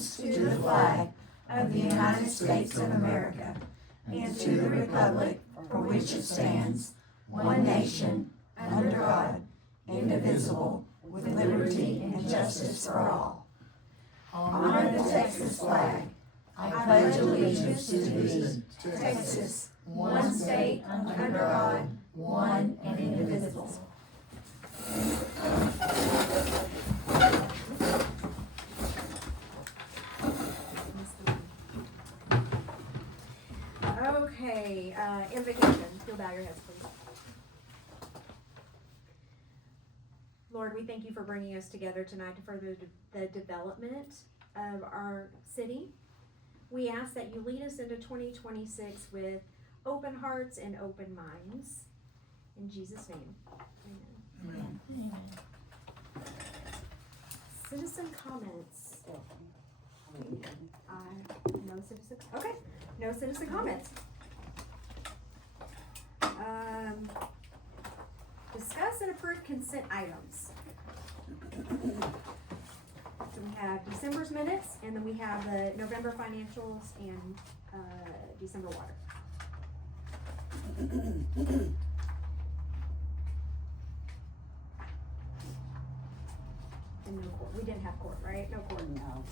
allegiance to the flag of the United States of America and to the republic for which it stands, one nation, under God, indivisible, with liberty and justice for all. Honor the Texas flag. I pledge allegiance to thee, Texas, one state under God, one and indivisible. Okay, invocation. You'll bow your heads, please. Lord, we thank you for bringing us together tonight to further the development of our city. We ask that you lead us into 2026 with open hearts and open minds. In Jesus' name, amen. Amen. Citizen comments. No citizen. Okay, no citizen comments. Discuss and approve consent items. So we have December's minutes, and then we have the November financials and December water. And no court. We didn't have court, right? No court. No.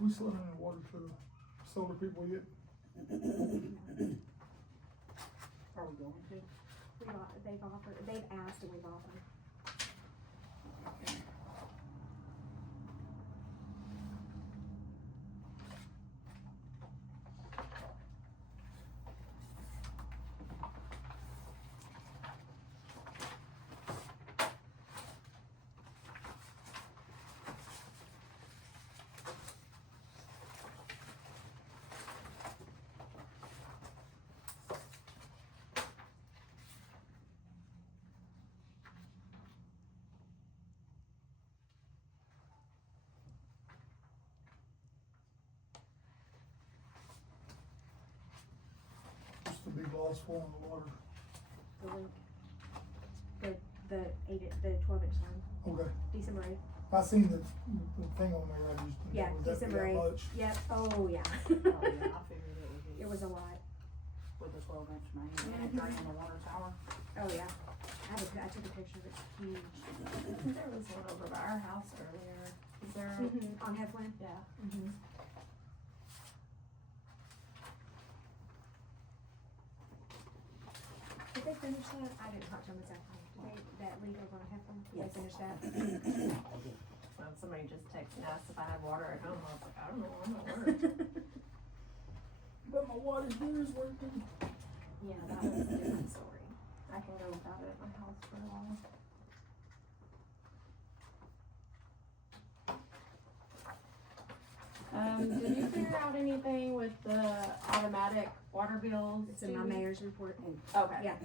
We still haven't had water to solar people yet? Are we going to? They've asked and we've offered. What's the big loss for on the water? The link. The 12-inch line. Okay, December 8th. I seen the thing on there, I just didn't Yeah, know, was that December that 8th. much? Yep. Oh yeah. Oh, yeah, I figured it would be. It was a lot. With the 12-inch main, and it drained the water tower. Oh yeah. I took a picture of it. It's huge. There was one over by our house earlier. Is there? On Heflin. Yeah. Did they finish that? I didn't talk to them this afternoon. Did they, that leak over on Heflin? Did they finish that? Well, somebody just texted and asked if I had water at home. I was like, I don't know, I'm at work. But my water heater is working. Yeah, that was a different story. I can go without it at my house for a while. Did you figure out anything with the automatic water bills? It's in my mayor's report. Okay. Yeah.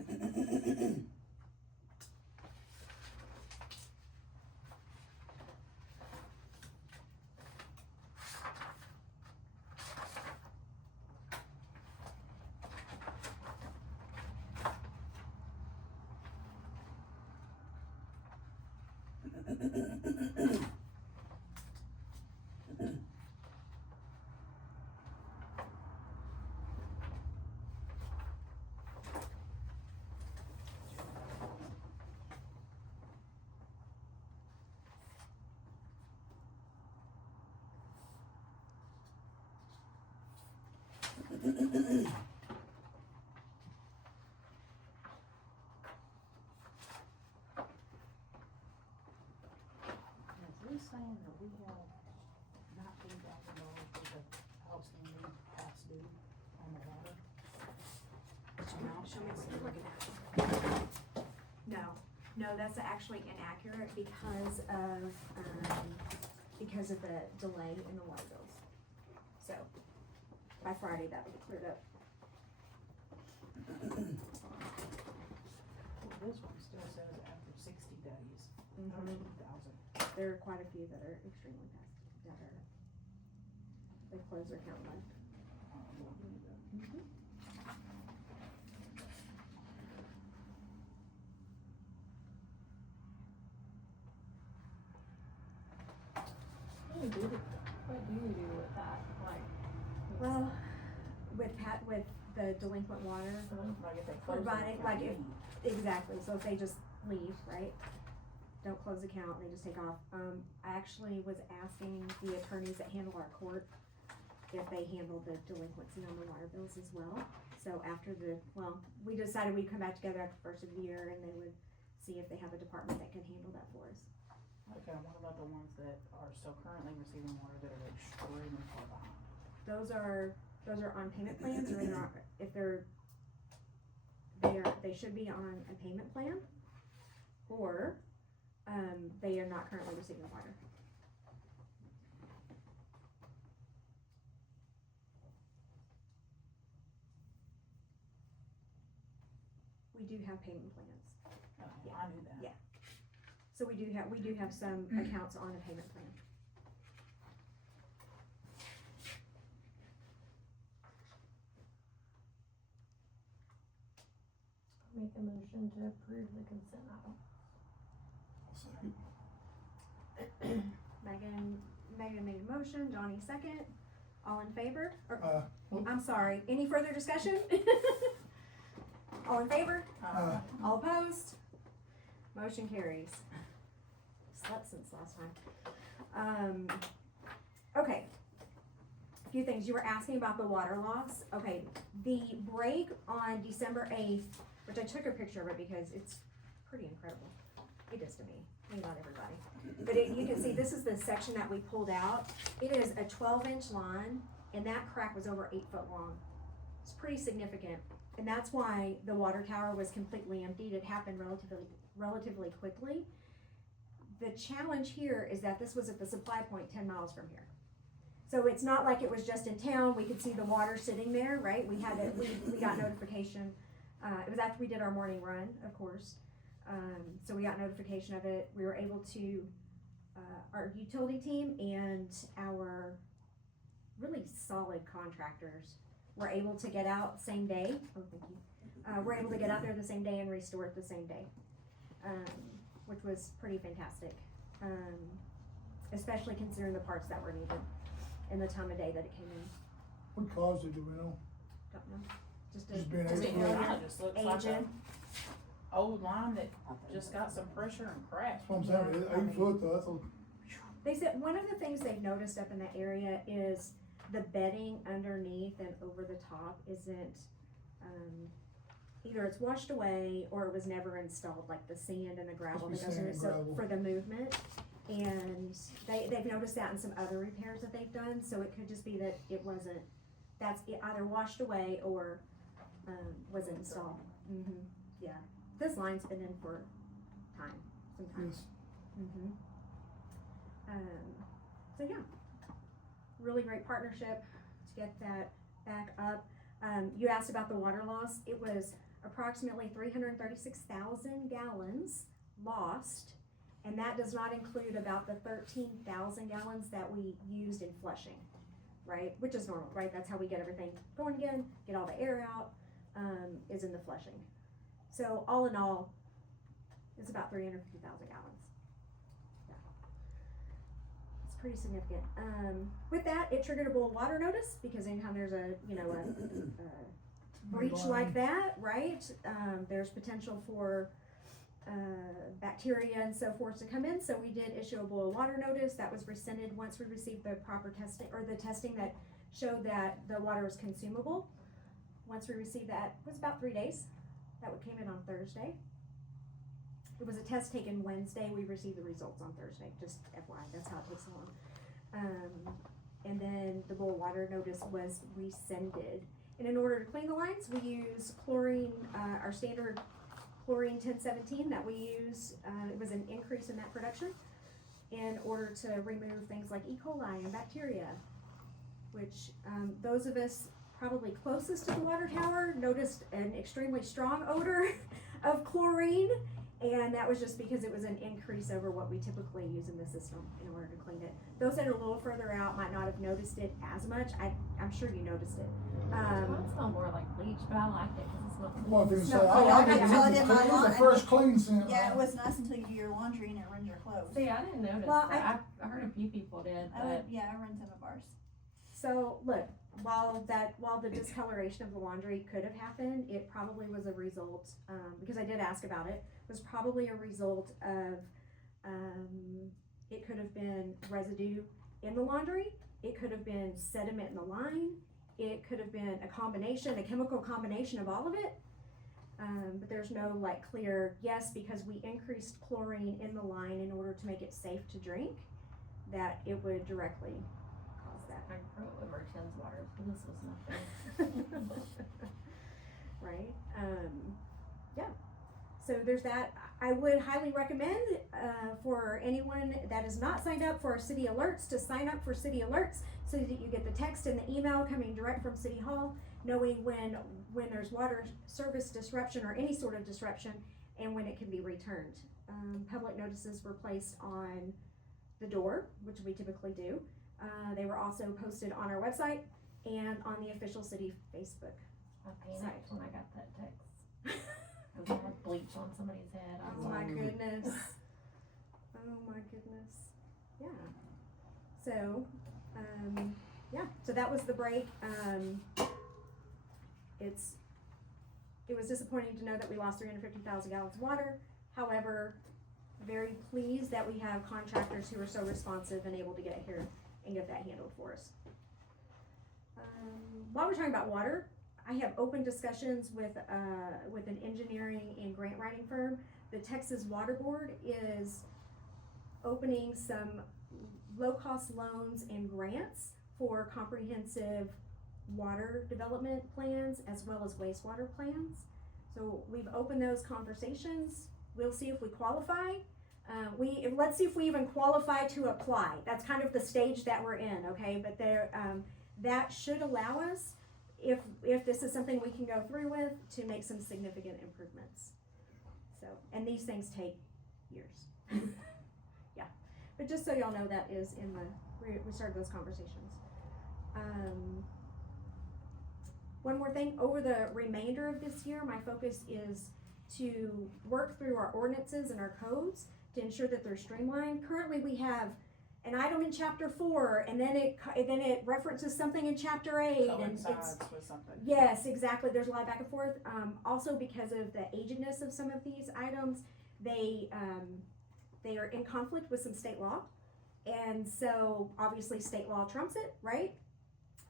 No, that's actually inaccurate because of the delay in the water bills. So, by Friday, that will be cleared up. Well, this one still says after 60 days, Mhm. 13,000. There are quite a few that are extremely fast, they close their account line. What do you do with that, like? Well, with the delinquent water, Like if they close Providing, it, like exactly, so if they just leave, right? Don't close account, they just take off. I actually was asking the attorneys that handle our court if they handle the delinquency on the water bills as well. So after we decided we'd come back together after the first of the year and they would see if they have a department that could handle that for us. Okay, what about the ones that are still currently receiving water that are extremely far behind? Those are on payment plans, or if they should be on a payment plan, or, they are not currently receiving water. We do have payment plans, Okay, I knew that. Yeah. so we do have some accounts on a payment plan. Make a motion to approve the consent item. Second. Megan made a motion, Johnny second, all in favor? Aye. I'm sorry, any further discussion? All in favor? All opposed? Motion carries. Slept since last time. Okay. A few things, you were asking about the water loss. Okay, the break on December 8th, which I took a picture of it because it's pretty incredible. It is to me, maybe not everybody. But you can see this is the section that we pulled out. It is a 12-inch line, and that crack was over 8 foot long. It's pretty significant, and that's why the water tower was completely emptied. It happened relatively quickly. The challenge here is that this was at the supply point 10 miles from here. So it's not like it was just in town. We could see the water sitting there, right? We got notification. It was after we did our morning run, of course. So we got notification of it. We were able to, our utility team and our really solid contractors were able to get out same day. Oh, thank you. We're able to get out there the same day and restore it the same day, which was pretty fantastic. Especially considering the parts that were needed and the time of day that it came in. What caused it, do we know? Don't know. Just being Just able the to- line just looks like Aging. a old line that just got some pressure and crashed. That's what I'm saying, 8 foot though, that's a, They said one of the things they've noticed up in that area is the bedding underneath and over the top isn't, either it's washed away or it was never installed, like the sand and the gravel that Must be goes in sand it, and so gravel. for the movement. And they've noticed that in some other repairs that they've done, so it could just be that it wasn't, that's it either washed away or, wasn't installed. Yeah, this line's been in for some time. yes. So yeah, really great partnership to get that back up. You asked about the water loss. It was approximately 336,000 gallons lost, and that does not include about the 13,000 gallons that we used in flushing, right? Which is normal, right? That's how we get everything going again, get all the air out, is in the flushing. So all in all, it's about 350,000 gallons. Pretty significant. With that, it triggered a boil water notice because anytime there's a breach like that, right? There's potential for bacteria and so forth to come in. So we did issue a boil water notice that was rescinded once we received the proper testing or the testing that showed that the water was consumable. Once we received that, it was about 3 days. That came in on Thursday. It was a test taken Wednesday. We received the results on Thursday. Just FYI, that's how it takes long. And then the boil water notice was rescinded. And in order to clean the lines, we use chlorine, our standard chlorine 1017 that we use, it was an increase in that production in order to remove things like E. coli and bacteria, which those of us probably closest to the water tower noticed an extremely strong odor of chlorine, and that was just because it was an increase over what we typically use in the system in order to clean it. Those that are a little further out might not have noticed it as much. I'm sure you noticed it. It smells more like bleach, but I like it because it's not. Well, I was No, gonna say, I like it, until I did my it's a lawn. fresh, clean scent. Yeah, right? it was nice until you do your laundry and it ruins your clothes. See, I didn't notice Well, that. I heard a few people did, I would, but yeah, I run some of ours. So look, while the discoloration of the laundry could have happened, it probably was a result, because I did ask about it, was probably a result of, it could have been residue in the laundry, it could have been sediment in the line, it could have been a chemical combination of all of it. But there's no like clear, yes, because we increased chlorine in the line in order to make it safe to drink, that it would directly cause that. I grew up with Merchant's water, so this was nothing. Right? Yeah. So there's that. I would highly recommend for anyone that is not signed up for our city alerts to sign up for city alerts so that you get the text and the email coming direct from City Hall, knowing when there's water service disruption or any sort of disruption and when it can be returned. Public notices were placed on the door, which we typically do. They were also posted on our website and on the official city Facebook. I panicked when I got that text. Cause I had bleach on somebody's head. I was Oh my like, goodness. Oh my goodness. Yeah. So, so that was the break. It was disappointing to know that we lost 350,000 gallons of water. However, very pleased that we have contractors who are so responsive and able to get here and get that handled for us. While we're talking about water, I have open discussions with an engineering and grant writing firm. The Texas Water Board is opening some low-cost loans and grants for comprehensive water development plans as well as wastewater plans. So we've opened those conversations. We'll see if we qualify. Let's see if we even qualify to apply. That's kind of the stage that we're in, okay? But that should allow us, if this is something we can go through with, to make some significant improvements. So, and these things take years. Yeah, but just so y'all know, that is we started those conversations. One more thing, over the remainder of this year, my focus is to work through our ordinances and our codes to ensure that they're streamlined. Currently, we have an item in chapter 4, and then it references something in chapter 8, and it's Coincides with something. yes, exactly. There's a lot of back and forth. Also, because of the agedness of some of these items, they are in conflict with some state law, and so obviously state law trumps it, right?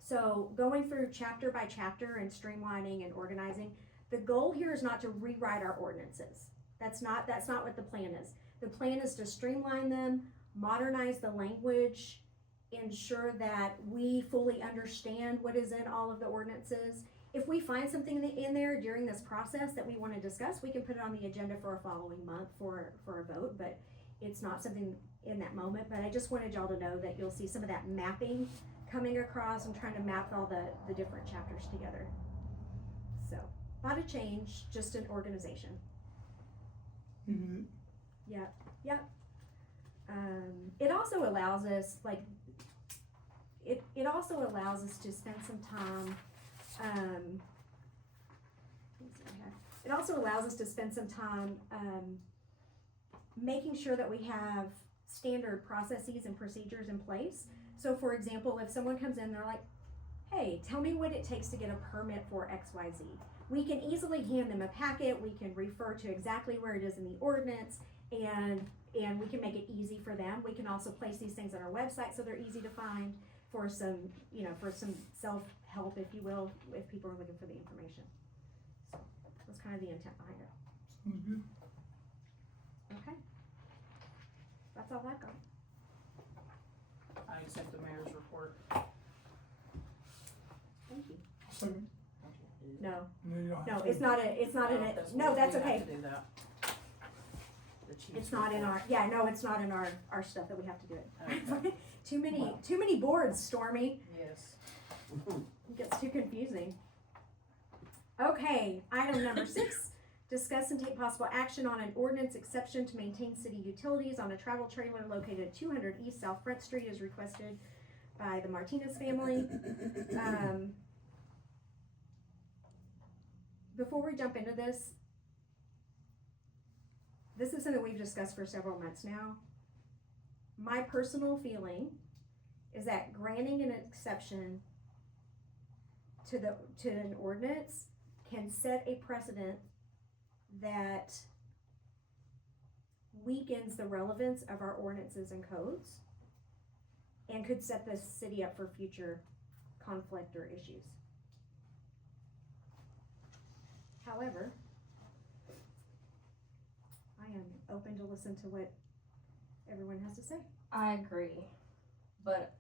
So going through chapter by chapter and streamlining and organizing, the goal here is not to rewrite our ordinances. That's not what the plan is. The plan is to streamline them, modernize the language, ensure that we fully understand what is in all of the ordinances. If we find something in there during this process that we want to discuss, we can put it on the agenda for a following month for a vote, but it's not something in that moment. But I just wanted y'all to know that you'll see some of that mapping coming across and trying to map all the different chapters together. So, a lot of change, just an organization. Mhm. Yep. It also allows us, it also allows us to spend some time, it also allows us to spend some time, making sure that we have standard processes and procedures in place. So for example, if someone comes in, they're like, hey, tell me what it takes to get a permit for XYZ. We can easily hand them a packet, we can refer to exactly where it is in the ordinance, and we can make it easy for them. We can also place these things on our website so they're easy to find for some, for some self-help, if you will, if people are looking for the information. So that's kind of the intent behind it. Sounds good. Okay. That's all I got. I accept the mayor's report. Thank you. Second. No, No, you don't have no, to. it's not a, it's not in No, it, no, what- that's we have okay. to do that. The chief's It's not in report. our, yeah, no, it's not in our stuff that we have to do it. Okay. Too many, Well. too many boards, Stormy. Yes. It gets too confusing. Okay, item number 6, discuss and take possible action on an ordinance exception to maintain city utilities on a travel trailer located at 200 East South Front Street as requested by the Martinez family. Before we jump into this is something we've discussed for several months now. My personal feeling is that granting an exception to an ordinance can set a precedent that weakens the relevance of our ordinances and codes and could set the city up for future conflict or issues. However, I am open to listen to what everyone has to say. I agree, but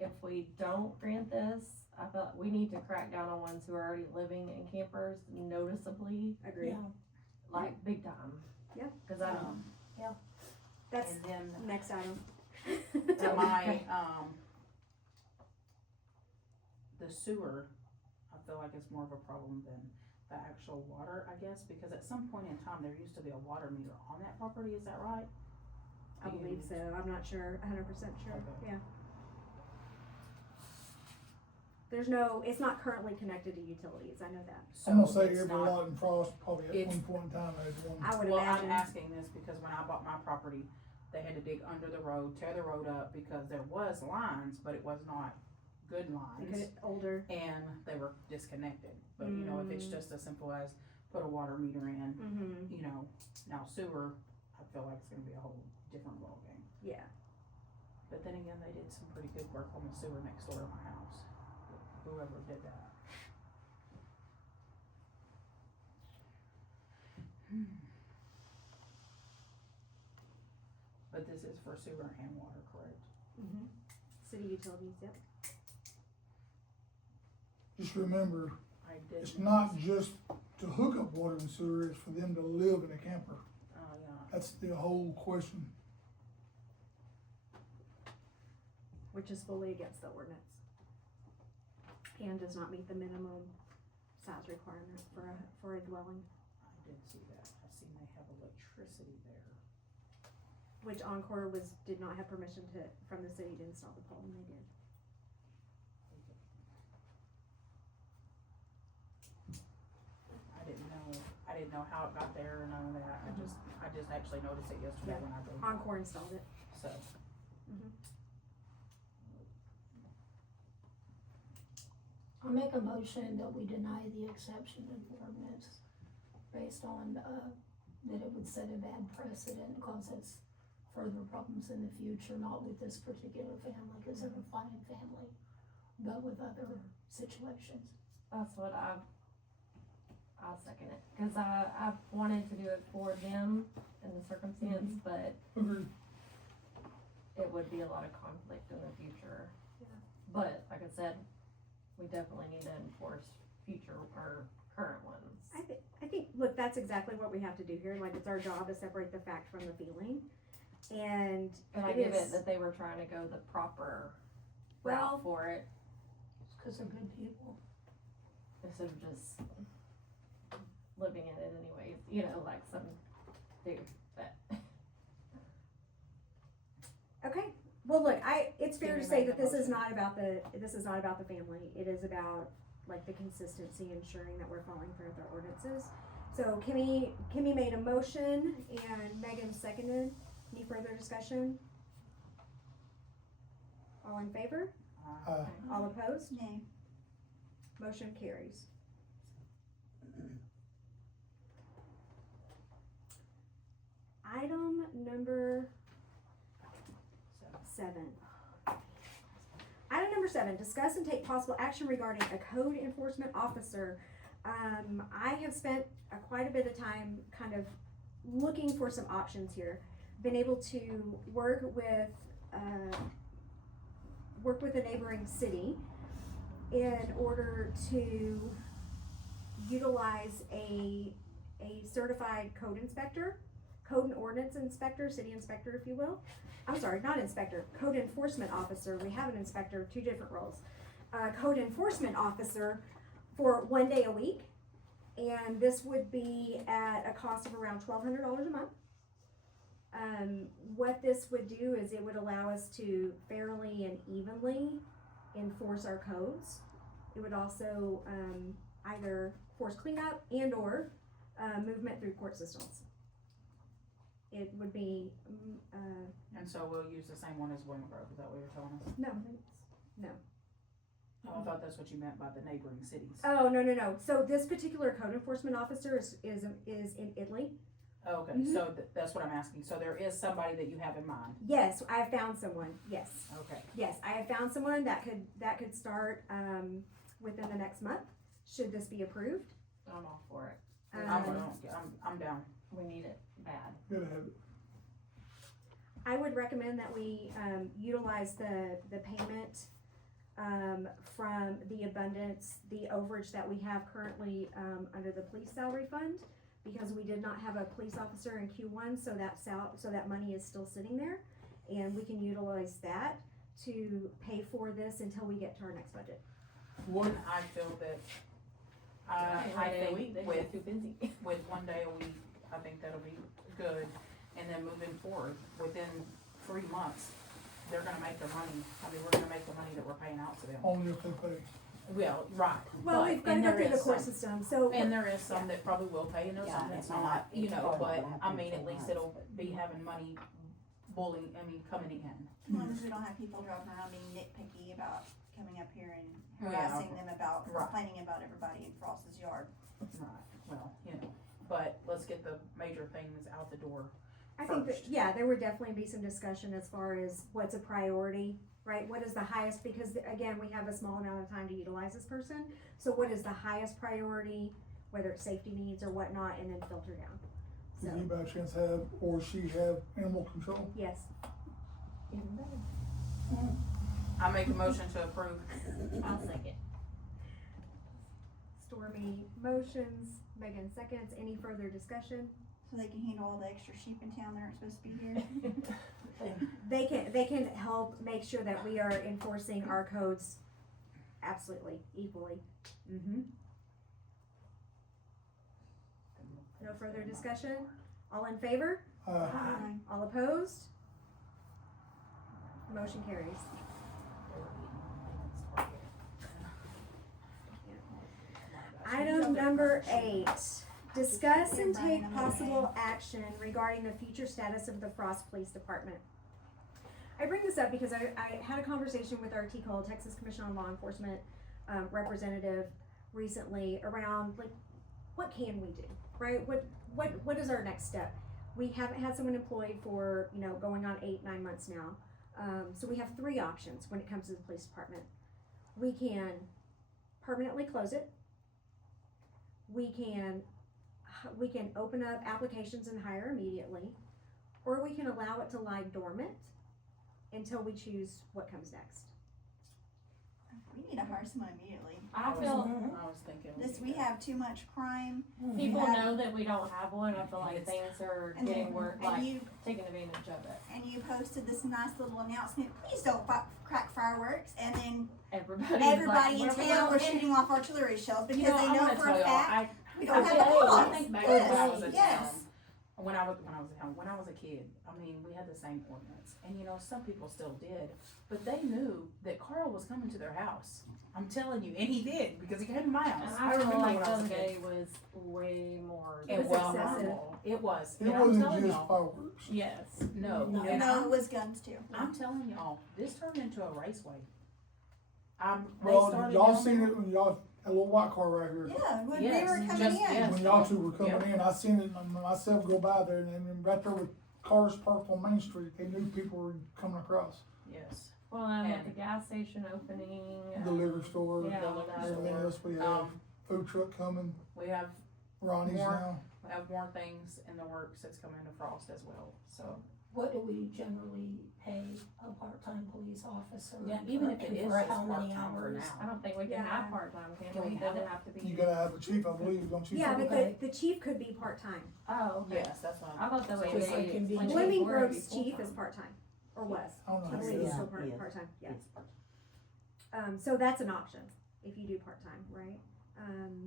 if we don't grant this, I feel like we need to crack down on ones who are already living in campers noticeably, Agree. like big time. Yeah. Cause I don't, That's And then next item. to my, the sewer, I feel like it's more of a problem than the actual water, I guess, because at some point in time, there used to be a water meter on that property, is that right? I believe so. I'm not sure, 100% sure. Okay. Yeah. There's no, it's not currently connected to utilities. I know that. I'm gonna So say it's every not- lot in Frost probably at It's- one point in time had one. I would Well, I'm imagine. asking this because when I bought my property, they had to dig under the road, tear the road up, because there was lines, but it was not good lines. Look at it older. And they were disconnected, but you know, if it's just as simple as put a water meter in, Mm-hmm. you know, now sewer, I feel like it's gonna be a whole different ballgame. Yeah. But then again, they did some pretty good work on the sewer next door to my house, whoever did that. But this is for sewer and water, correct? Mm-hmm. City utilities, yep. Just remember, I did. it's not just to hook up water and sewer, it's for them to live in a camper. Oh, yeah. That's the whole question. Which is fully against the ordinance. And does not meet the minimum size requirement for a dwelling, I did see that. I seen they have electricity there. which Encore did not have permission from the city to install the pole, and they did. I didn't know how it got there or none of that. I just actually noticed it yesterday Yeah. when I drove. by. Encore installed it. So, I'll make a motion that we deny the exception to the ordinance based on, that it would set a bad precedent and cause us further problems in the future, not with this particular family, cause they're a fine family, but with other situations. that's what I'll second it, cause I wanted to do it for them in the circumstance, but Agreed. it would be a lot of conflict in the future. Yeah. But, like I said, we definitely need to enforce future or current ones. I think, look, that's exactly what we have to do here, like, it's our job to separate the fact from the feeling, and And I it give is- it that they were trying to go the proper Well- route for it, It's cause they're good people. instead of just living in it anyways, you know, like some do, but. Okay, well, look, it's fair Can to you say make that the this is motion? not about the family, it is about, like, the consistency, ensuring that we're following through with our ordinances. So Kimmy made a motion, and Megan seconded, any further discussion? All in favor? All opposed? Nay. Motion carries. Item number 7. Item number 7, discuss and take possible action regarding a code enforcement officer. I have spent quite a bit of time kind of looking for some options here. Been able to work with a neighboring city in order to utilize a certified code inspector, code and ordinance inspector, city inspector, if you will. I'm sorry, not inspector, code enforcement officer. We have an inspector, two different roles. Code enforcement officer for 1 day a week. And this would be at a cost of around $1,200 a month. What this would do is it would allow us to fairly and evenly enforce our codes. It would also either force cleanup and or movement through court systems. It would be, And so we'll use the same one as William Grove, is that what you're telling us? no. Oh, I thought that's what you meant by the neighboring cities. Oh, no. So this particular code enforcement officer is in Italy. Oh, okay, so that's what I'm asking, so there is somebody that you have in mind, Yes, I have found someone, yes. okay. Yes, I have found someone that could start, within the next month, should this be approved. I'm all for it. I'm down. We need it bad. Gotta have it. I would recommend that we, utilize the payment, from the abundance, the overage that we have currently, under the police salary fund, because we did not have a police officer in Q1, so that money is still sitting there, and we can utilize that to pay for this until we get to our next budget. What, I feel that, One I day a think week, they with, get too busy. with 1 day a week, I think that'll be good, and then moving forward, within 3 months, they're gonna make their money, I mean, we're gonna make the money that we're paying out to them. only if they pay. Well, right. Well, but- we've got to and go there through the is court some- system, so. And there is some that probably will pay, and there's some Yeah, that's it may not, not- you know, it but, won't I happen mean, for at least months, it'll but- be having money coming in. As long as we don't have people driving around being nitpicky about coming up here and Yeah. harassing them about, Right. complaining about everybody in Frost's yard. Right, well, you know, but let's get the major things out the door. I think that, first. yeah, there would definitely be some discussion as far as what's a priority, right? What is the highest, because again, we have a small amount of time to utilize this person. So what is the highest priority, whether it's safety needs or whatnot, and then filter down. Does So, he by chance have, or she have animal control? yes, Even better. I make a motion to approve. I'll second. Stormy motions, Megan seconds, any further discussion? So they can handle all the extra sheep in town that aren't supposed to be here. They can help make sure that we are enforcing our codes absolutely, equally. Mm-hmm. No further discussion? All in favor? All opposed? Motion carries. Item number 8, discuss and take possible action regarding the future status of the Frost Police Department. I bring this up because I had a conversation with our TCOL, Texas Commission on Law Enforcement, representative recently around, like, what can we do, right? What is our next step? We haven't had someone employed for, going on 8-9 months now. So we have 3 options when it comes to the police department. We can permanently close it. We can open up applications and hire immediately, or we can allow it to lie dormant until we choose what comes next. We need to hire someone immediately. I feel I was thinking. We have too much crime, people Yeah. know that we don't have one. I feel like things are and getting then, work, and like you, taking advantage of it. and you posted this nice little announcement, please don't crack fireworks, and then Everybody everybody like, in "Where we town going?" was shooting off artillery shells because You know, they I'm know gonna for tell a y'all, fact we don't have Okay, the I laws. think back Yes, when I was a yes. town, when I was a kid, I mean, we had the same ordinance, and some people still did, but they knew that Carl was coming to their house. I'm telling you, and he did, because he came to my And house. I feel remember like when I was a this kid. day was way more. It was well, excessive. It was, It and I'm wasn't telling just y'all, fireworks. Yes. no, No. and No, it I'm, was guns too. I'm telling y'all, this turned into a raceway. They Well, started y'all down seen there. it when y'all, a little white car right here. Yeah, when we Yes, were coming just- in. yes. When y'all two were Yep. coming in, I seen it myself go by there, and then right there with cars parked on Main Street, they knew people were coming across. Yes. Well, with And- the gas station opening. The liquor store, Yeah, The all liquor that. everything store. else we have, Um, food truck coming, we have Ronnie's more. now. We have more things in the works that's coming to Frost as well, so what do we generally pay a part-time police officer? Yeah, even if it is for just how many part-time for hours? now. I don't think we can Yeah. have part-time, can Can we? we It have doesn't it? have to be. You gotta have a chief, I believe, don't you? Yeah, but Okay. the chief could be part-time. Oh, okay. Yes, that's what I thought the way Just like they convenient. explained it Blooming before, it'd be Grove's chief is full-time. part-time, or was. I don't know. I how believe it he's is. still part-time, yeah. So that's an option, if you do part-time, right?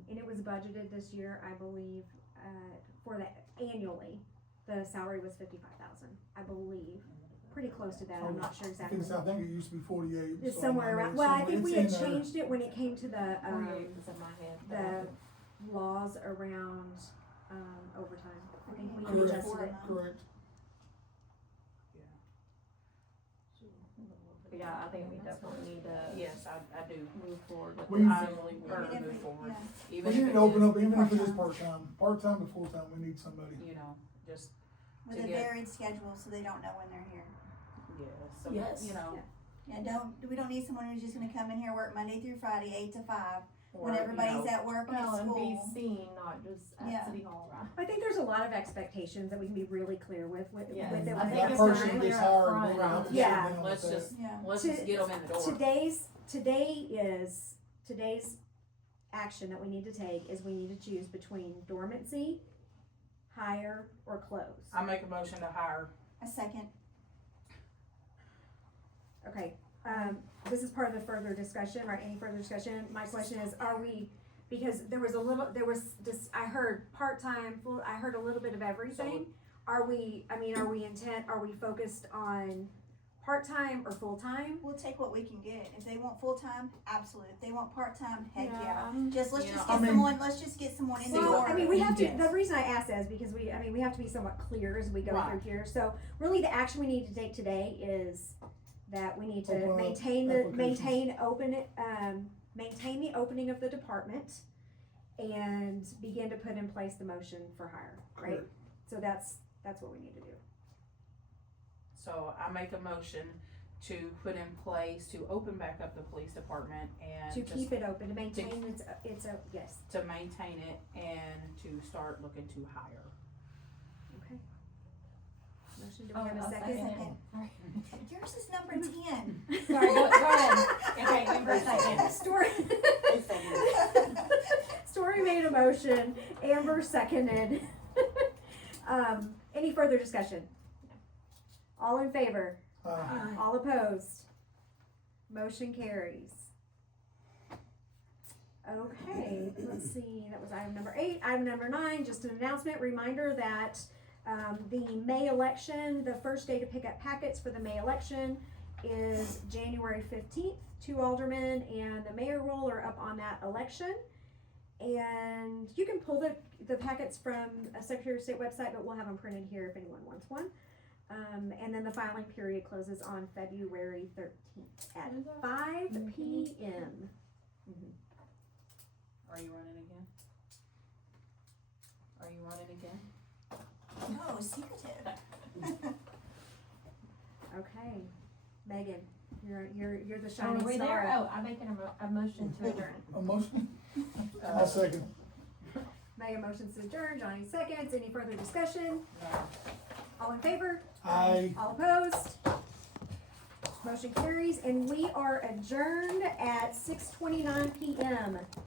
And it was budgeted this year, I believe, for that annually, the salary was 55,000, I believe. Pretty close to that, I'm not sure exactly. I think it used to be 48. It's so somewhere I know around, it's well, I somewhere- think we it's had in there. changed it when it came to the, 48 is in my head. the laws around, overtime. I think we Correct. adjusted it. Correct. But yeah, I think we definitely need to Yes, I do. move forward with We- this. I really Even want to if move we- forward. yeah. We Even need if to it open is, up, even if it is part-time. part-time to full-time, we need somebody. you know, just, With To a get- varied schedule, so they don't know when they're here. so, Yes. you know. Yeah, we don't need someone who's just gonna come in here, work Monday through Friday, 8 to 5, or, when you everybody's know, at work and Well, at and be school. seen, not just Yeah. at City Hall, right? I think there's a lot of expectations that we can be really clear with Yes. it when I it think That it's comes person time. clear gets up hired, front. we're gonna have to Yeah. sit down with Let's that. just, Yeah. let's To- just get them in the door. Today's action that we need to take is we need to choose between dormancy, hire, or close. I make a motion to hire. A second. Okay, this is part of the further discussion, right, any further discussion? My question is, are we, because there was this, I heard part-time, full, I heard a little bit of everything. Are we focused on part-time or full-time? We'll take what we can get. If they want full-time, absolutely. If they want part-time, heck Yeah. yeah. Let's You just know, get I mean- someone, let's just get someone in the Well, door. I mean, we have to, Yes. the reason I ask that is because we have to be somewhat clear as we go Right. through here. So really the action we need to take today is that we need to Open up maintain the opening of the department and begin to put in place the motion for hire, right? Correct. So that's what we need to do. So I make a motion to put in place, to open back up the police department and To just keep it open, to maintain it's a, yes, to maintain it and to start looking to hire. okay. Motion, do Oh, we have a I'll second? second. Yours is number 10. Sorry, go ahead. Okay, Amber, second. Story. Story made a motion, Amber seconded. Any further discussion? All in favor? All opposed? Motion carries. Okay, let's see, that was item number 8. Item number 9, just an announcement, reminder that the May election, the first day to pick up packets for the May election is January 15th. 2 aldermen and the mayor roll are up on that election. And you can pull the packets from a Secretary of State website, but we'll have them printed here if anyone wants one. And then the filing period closes on February 13th at 5 p.m. Are you running again? Are you running again? No, secretive. Okay, Megan, you're the Oh, shining are we star. there? Oh, I'm making a motion to adjourn. A motion? I'll second. Megan motions to adjourn, Johnny seconds. Any further discussion? No. All in favor? Aye. All opposed? Motion carries, and we are adjourned at 6:29 p.m.